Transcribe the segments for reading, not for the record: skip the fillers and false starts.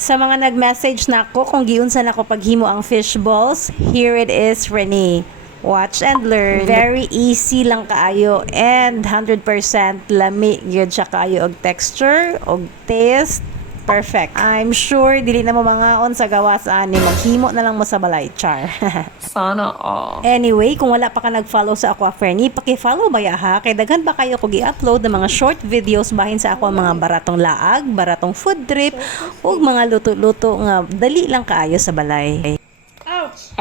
Sa mga nag-message na ako kung giunsan ako paghimo ang fish balls, here it is, Renee. Watch and learn. Very easy lang kaayo and 100% lami gyud siya kaayo og texture og taste. Perfect. I'm sure dili na mo mangaon sa gawas ani, maghimo na lang mo sa balay, char. Sana all. Anyway, kung wala pa ka nag-follow sa ako, Fernie, paki-follow ba ya ha? Kay daghan ba kayo kung i-upload ng mga short videos bahin sa ako ang mga baratong laag, baratong food trip, ug mga luto-luto nga dali lang kaayo sa balay. Ouch!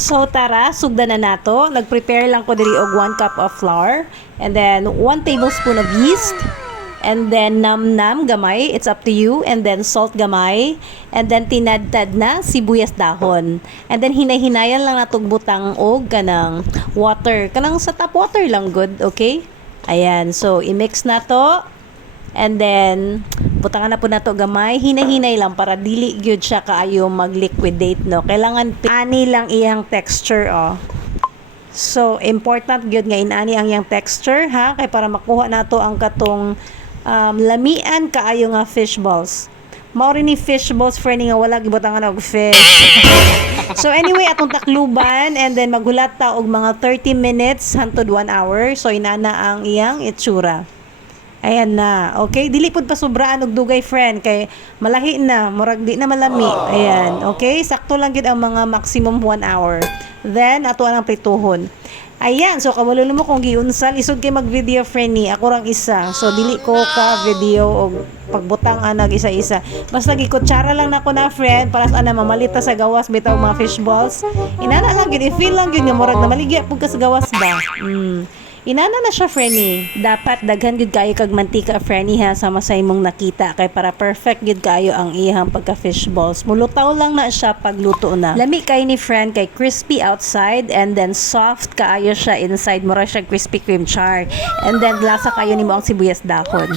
So tara, sugdan na nato. Nag-prepare lang ko diri og 1 cup of flour and then 1 tablespoon of yeast. And then nam-nam gamay, it's up to you. And then salt gamay. And then tinadtad na sibuyas dahon. And then hinay-hinayan lang natog butang og kanang water. Kanang sa tap water lang good, okay? Ayan, so i-mix na to. And then butangan na po na to gamay, hinay-hinay lang para dili gyud siya kaayo mag-liquidate, no. Kailangan ani lang iyang texture, oh. So important gyud nga inani ang iyang texture, ha, kay para makuha nato ang katong lamian kaayo nga fish balls. Mao rin ni fish balls, friend, nga wala gibutangan og fish. So anyway, atong takluban and then maghulat ta og mga 30 minutes hangtod 1 hour. So inana ang iyang itsura. Ayan na. Okay, dili pud pa sobraan og dugay, friend, kay malahi na, murag di na malami. Ayan, okay? Sakto lang gid ang mga maximum 1 hour. Then ato ang prituhon. Ayan, so kamulolo mo kung giunsal isod kay mag-video, friend, ni ako rang isa. So dili ko ka video og pagbutang anag isa-isa. Basta gikutsara lang nako na, friend, para sa ana mamalita sa gawas bitaw mga fish balls. Inana lang gid, feel lang gyud nga murag na maligya pud ka sa gawas ba. Inana na siya, Frenny. Dapat daghan gud kayo kag mantika, Frenny, ha, sama sa imong nakita kay para perfect gud kayo ang iyang pagka fish balls. Mulutaw lang na siya pagluto na. Lami kay ni friend kay crispy outside and then soft kaayo siya inside, mura siya crispy cream char. And then lasa kayo nimo ang sibuyas dahon.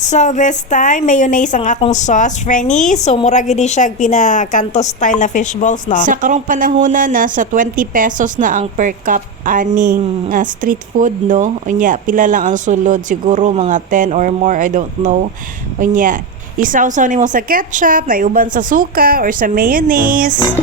So this time, mayonnaise ang akong sauce, Frenny. So mura gid siya pinakanto style na fish balls, no. Sa karong panahon na nasa 20 pesos na ang per cup aning street food, no. Unya pila lang ang sulod, siguro mga 10 or more, I don't know. Unya isawsaw nimo sa ketchup, na uban sa suka or sa mayonnaise.